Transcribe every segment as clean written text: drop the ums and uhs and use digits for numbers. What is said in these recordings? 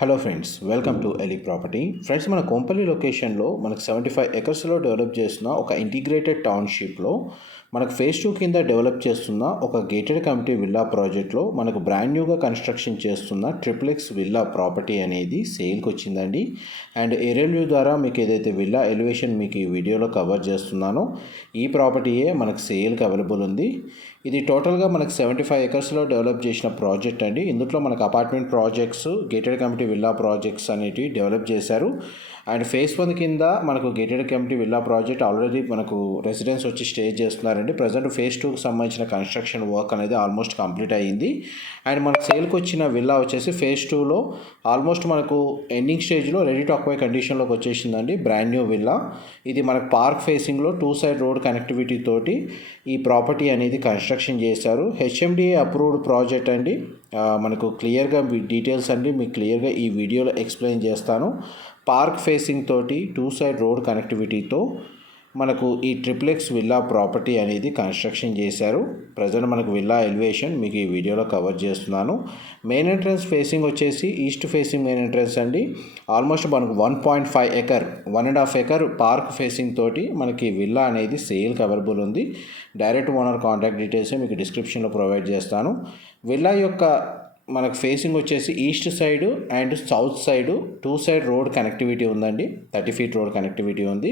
Hello friends, welcome to ఎలి property. Friends, మన కొంపల్లి లొకేషన్లో మనకు 75 ఎకర్స్లో డెవలప్ చేస్తున్న ఒక ఇంటిగ్రేటెడ్ టౌన్షిప్లో మనకు ఫేజ్ 2 కింద డెవలప్ చేస్తున్న ఒక గేటెడ్ కమ్యూనిటీ విల్లా ప్రాజెక్ట్లో మనకు బ్రాండ్ న్యూగా కన్స్ట్రక్షన్ చేస్తున్న ట్రిప్లెక్స్ విల్లా ప్రాపర్టీ అనేది సేల్కి వచ్చిందండి. అండ్ ఏరియల్ వ్యూ ద్వారా మీకు ఏదైతే విల్లా ఎలివేషన్ మీకు ఈ వీడియోలో కవర్ చేస్తున్నానో ఈ ప్రాపర్టీయే మనకు సేల్కి అవైలబుల్ ఉంది. ఇది టోటల్గా మనకు 75 ఎకర్స్లో డెవలప్ చేసిన ప్రాజెక్ట్ అండి. ఇందులో మనకు apartment projects, gated community villa projects అనేటివి డెవలప్ చేశారు. అండ్ ఫేజ్ 1 కింద మనకు gated community villa project already మనకు రెసిడెన్స్ వచ్చి స్టే చేస్తున్నారండి. ప్రజెంట్ ఫేజ్ 2కి సంబంధించిన కన్స్ట్రక్షన్ వర్క్ అనేది ఆల్మోస్ట్ కంప్లీట్ అయ్యింది. అండ్ మనకు సేల్కి వచ్చిన విల్లా వచ్చేసి ఫేజ్ 2లో ఆల్మోస్ట్ మనకు ఎండింగ్ స్టేజ్లో రెడీ టు అక్వైర్ కండిషన్లోకి వచ్చేసిందండి. బ్రాండ్ న్యూ విల్లా ఇది మనకు పార్క్ ఫేసింగ్లో 2 సైడ్ రోడ్ కనెక్టివిటీ తోటి ఈ ప్రాపర్టీ అనేది కన్స్ట్రక్షన్ చేశారు. హెచ్ఎండిఏ అప్రూవ్డ్ ప్రాజెక్ట్ అండి. మనకు క్లియర్గా డీటెయిల్స్ అండి మీకు క్లియర్గా ఈ వీడియోలో ఎక్స్ప్లెయిన్ చేస్తాను. పార్క్ ఫేసింగ్ తోటి 2 సైడ్ రోడ్ కనెక్టివిటీతో మనకు ఈ ట్రిప్లెక్స్ విల్లా ప్రాపర్టీ అనేది కన్స్ట్రక్షన్ చేశారు. ప్రజెంట్ మనకు విల్లా ఎలివేషన్ మీకు ఈ వీడియోలో కవర్ చేస్తున్నాను. మెయిన్ ఎంట్రన్స్ ఫేసింగ్ వచ్చేసి ఈస్ట్ ఫేసింగ్ మెయిన్ ఎంట్రన్స్ అండి. ఆల్మోస్ట్ మనకు 1.5 ఎకర్ 1.5 ఎకర్ పార్క్ ఫేసింగ్ తోటి మనకి విల్లా అనేది సేల్కి అవైలబుల్ ఉంది. డైరెక్ట్ ఓనర్ కాంటాక్ట్ డీటెయిల్స్ మీకు డిస్క్రిప్షన్లో ప్రొవైడ్ చేస్తాను. విల్లా యొక్క మనకు ఫేసింగ్ వచ్చేసి east side and south side 2 side road connectivity ఉందండి. 30 ఫీట్ రోడ్ కనెక్టివిటీ ఉంది.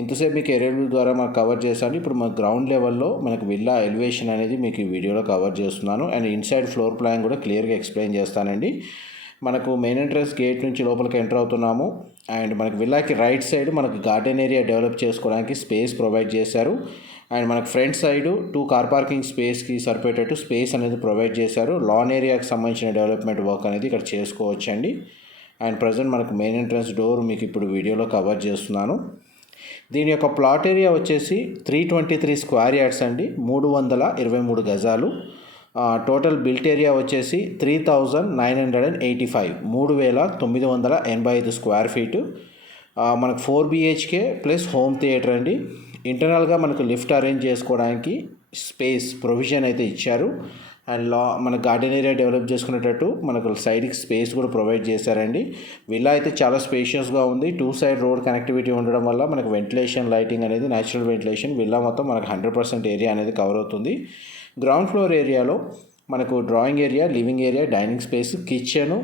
ఇంతసేపు మీకు ఏరియల్ వ్యూ ద్వారా మనకు కవర్ చేశాను. ఇప్పుడు మన గ్రౌండ్ లెవెల్లో మనకు విల్లా ఎలివేషన్ అనేది మీకు ఈ వీడియోలో కవర్ చేస్తున్నాను. అండ్ ఇన్సైడ్ ఫ్లోర్ ప్లాన్ కూడా క్లియర్గా ఎక్స్ప్లెయిన్ చేస్తానండి. మనకు మెయిన్ ఎంట్రన్స్ గేట్ నుంచి లోపలికి ఎంటర్ అవుతున్నాము. అండ్ మనకు విల్లాకి రైట్ సైడ్ మనకు గార్డెన్ ఏరియా డెవలప్ చేసుకోవడానికి స్పేస్ ప్రొవైడ్ చేశారు. అండ్ మనకు ఫ్రంట్ సైడ్ 2 కార్ పార్కింగ్ స్పేస్కి సరిపోయేటట్టు స్పేస్ అనేది ప్రొవైడ్ చేశారు. లాన్ ఏరియాకి సంబంధించిన డెవలప్మెంట్ వర్క్ అనేది ఇక్కడ చేసుకోవచ్చండి. అండ్ ప్రజెంట్ మనకు మెయిన్ ఎంట్రన్స్ డోర్ మీకు ఇప్పుడు వీడియోలో కవర్ చేస్తున్నాను. దీని యొక్క ప్లాట్ ఏరియా వచ్చేసి 323 స్క్వేర్ యార్డ్స్ అండి. 323 గజాలు. టోటల్ బిల్ట్ ఏరియా వచ్చేసి 3985 3985 స్క్వేర్ ఫీటు. మనకు 4 BHK ప్లస్ హోమ్ థియేటర్ అండి. ఇంటర్నల్గా మనకు లిఫ్ట్ అరేంజ్ చేసుకోవడానికి స్పేస్ ప్రొవిజన్ అయితే ఇచ్చారు. అండ్ మన గార్డెన్ ఏరియా డెవలప్ చేసుకునేటట్టు మనకు సైడ్కి స్పేస్ కూడా ప్రొవైడ్ చేశారండి. విల్లా అయితే చాలా స్పేషియస్గా ఉంది. 2 సైడ్ రోడ్ కనెక్టివిటీ ఉండడం వల్ల మనకు వెంటిలేషన్, లైటింగ్ అనేది న్యాచురల్ వెంటిలేషన్ విల్లా మొత్తం మనకు 100% ఏరియా అనేది కవర్ అవుతుంది. గ్రౌండ్ ఫ్లోర్ ఏరియాలో మనకు drawing area, living area, dining space, kitchen,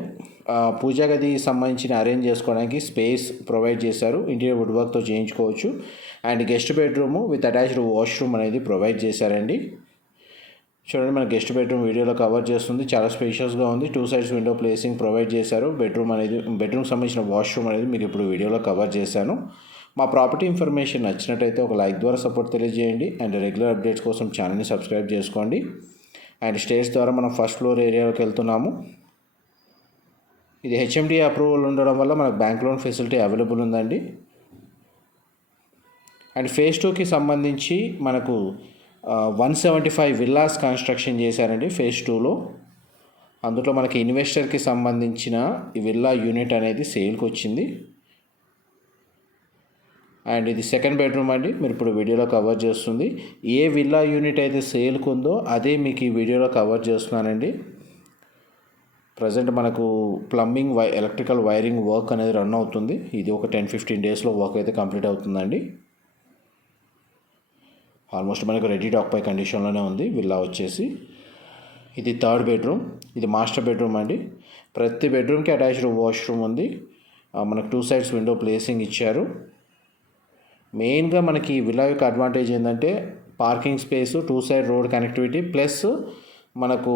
puja గది సంబంధించిన అరేంజ్ చేసుకోవడానికి స్పేస్ ప్రొవైడ్ చేశారు. ఇంటీరియర్ వుడ్ వర్క్తో చేయించుకోవచ్చు. And guest bedroom with attached washroom అనేది ప్రొవైడ్ చేశారండి. చూడండి, మన గెస్ట్ బెడ్రూమ్ వీడియోలో కవర్ చేస్తుంది. చాలా స్పేషియస్గా ఉంది. 2 సైడ్స్ విండో ప్లేసింగ్ ప్రొవైడ్ చేశారు. బెడ్రూమ్ సంబంధించిన వాష్రూమ్ అనేది మీకు ఇప్పుడు వీడియోలో కవర్ చేశాను. మా ప్రాపర్టీ ఇన్ఫర్మేషన్ నచ్చినట్టయితే ఒక లైక్ ద్వారా సపోర్ట్ తెలియజేయండి. అండ్ రెగ్యులర్ అప్డేట్స్ కోసం ఛానల్ని సబ్స్క్రైబ్ చేసుకోండి. అండ్ స్టేర్స్ ద్వారా మనం ఫస్ట్ ఫ్లోర్ ఏరియాలోకి వెళ్తున్నాము. ఇది హెచ్ఎండిఏ అప్రూవల్ ఉండడం వల్ల మనకు బ్యాంక్ లోన్ ఫెసిలిటీ అవైలబుల్ ఉందండి. అండ్ ఫేజ్ 2కి సంబంధించి మనకు 175 విల్లాస్ కన్స్ట్రక్షన్ చేశారండి ఫేజ్ 2లో. అందులో మనకి ఇన్వెస్టర్కి సంబంధించిన ఈ విల్లా యూనిట్ అనేది సేల్కి వచ్చింది. అండ్ ఇది సెకండ్ బెడ్రూమ్ అండి. మీరు ఇప్పుడు వీడియోలో కవర్ చేస్తుంది. ఏ విల్లా యూనిట్ అయితే సేల్కి ఉందో అదే మీకు ఈ వీడియోలో కవర్ చేస్తున్నానండి. ప్రజెంట్ మనకు ప్లంబింగ్, ఎలక్ట్రికల్ వైరింగ్ వర్క్ అనేది రన్ అవుతుంది. ఇది ఒక 10-15 డేస్లో వర్క్ అయితే కంప్లీట్ అవుతుందండి. ఆల్మోస్ట్ మనకు రెడీ టు ఆక్యుపై కండిషన్లోనే ఉంది విల్లా వచ్చేసి. ఇది థర్డ్ బెడ్రూమ్. ఇది మాస్టర్ బెడ్రూమ్ అండి. ప్రతి బెడ్రూమ్కి అటాచ్డ్ వాష్రూమ్ ఉంది. మనకు 2 సైడ్స్ విండో ప్లేసింగ్ ఇచ్చారు. మెయిన్గా మనకి విల్లా యొక్క అడ్వాంటేజ్ ఏంటంటే parking space, 2 side road connectivity plus మనకు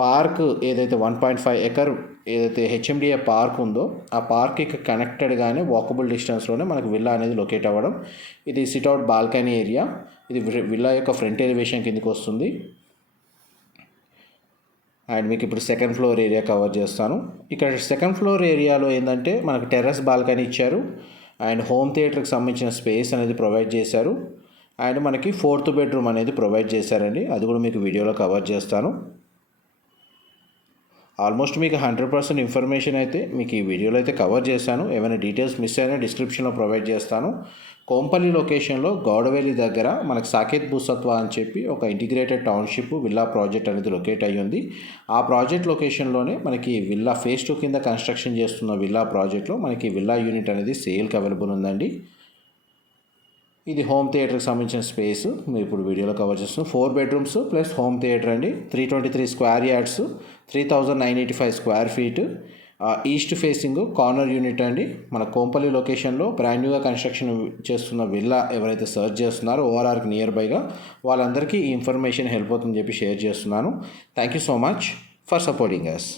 పార్క్ ఏదైతే 1.5 ఎకర్ ఏదైతే హెచ్ఎండిఏ పార్క్ ఉందో ఆ పార్క్కి కనెక్టెడ్గానే వాకబుల్ డిస్టెన్స్లోనే మనకు విల్లా అనేది లొకేట్ అవ్వడం. ఇది సిట్అవుట్ బాల్కనీ ఏరియా. ఇది విల్లా యొక్క ఫ్రంట్ ఎలివేషన్ కిందకి వస్తుంది. అండ్ మీకు ఇప్పుడు సెకండ్ ఫ్లోర్ ఏరియా కవర్ చేస్తాను. ఇక్కడ సెకండ్ ఫ్లోర్ ఏరియాలో ఏంటంటే మనకు టెర్రస్ బాల్కనీ ఇచ్చారు. అండ్ హోమ్ థియేటర్కి సంబంధించిన స్పేస్ అనేది ప్రొవైడ్ చేశారు. అండ్ మనకి 4th బెడ్రూమ్ అనేది ప్రొవైడ్ చేశారండి. అది కూడా మీకు వీడియోలో కవర్ చేస్తాను. ఆల్మోస్ట్ మీకు 100% ఇన్ఫర్మేషన్ అయితే మీకు ఈ వీడియోలో అయితే కవర్ చేశాను. ఏమైనా డీటెయిల్స్ మిస్ అయినా డిస్క్రిప్షన్లో ప్రొవైడ్ చేస్తాను. కోంపల్లి లొకేషన్లో గౌడవేలి దగ్గర మనకు సాకేత్ భూసత్వ అని చెప్పి ఒక ఇంటిగ్రేటెడ్ టౌన్షిప్ విల్లా ప్రాజెక్ట్ అనేది లొకేట్ అయ్యి ఉంది. ఆ ప్రాజెక్ట్ లొకేషన్లోనే మనకి విల్లా ఫేజ్ 2 కింద కన్స్ట్రక్షన్ చేస్తున్న విల్లా ప్రాజెక్ట్లో మనకి విల్లా యూనిట్ అనేది సేల్కి అవైలబుల్ ఉందండి. ఇది హోమ్ థియేటర్కి సంబంధించిన స్పేస్ మీరు ఇప్పుడు వీడియోలో కవర్ చేస్తున్నాం. 4 బెడ్రూమ్స్ ప్లస్ హోమ్ థియేటర్ అండి. 323 square yards, 3985 square feet, east facing corner unit అండి. మన కోంపల్లి లొకేషన్లో బ్రాండ్ న్యూగా కన్స్ట్రక్షన్ చేస్తున్న విల్లా ఎవరైతే సర్చ్ చేస్తున్నారో ఓఆర్ఆర్కి నియర్ బైగా వాళ్ళందరికీ ఈ ఇన్ఫర్మేషన్ హెల్ప్ అవుతుందని చెప్పి షేర్ చేస్తున్నాను. Thank you so much for supporting us.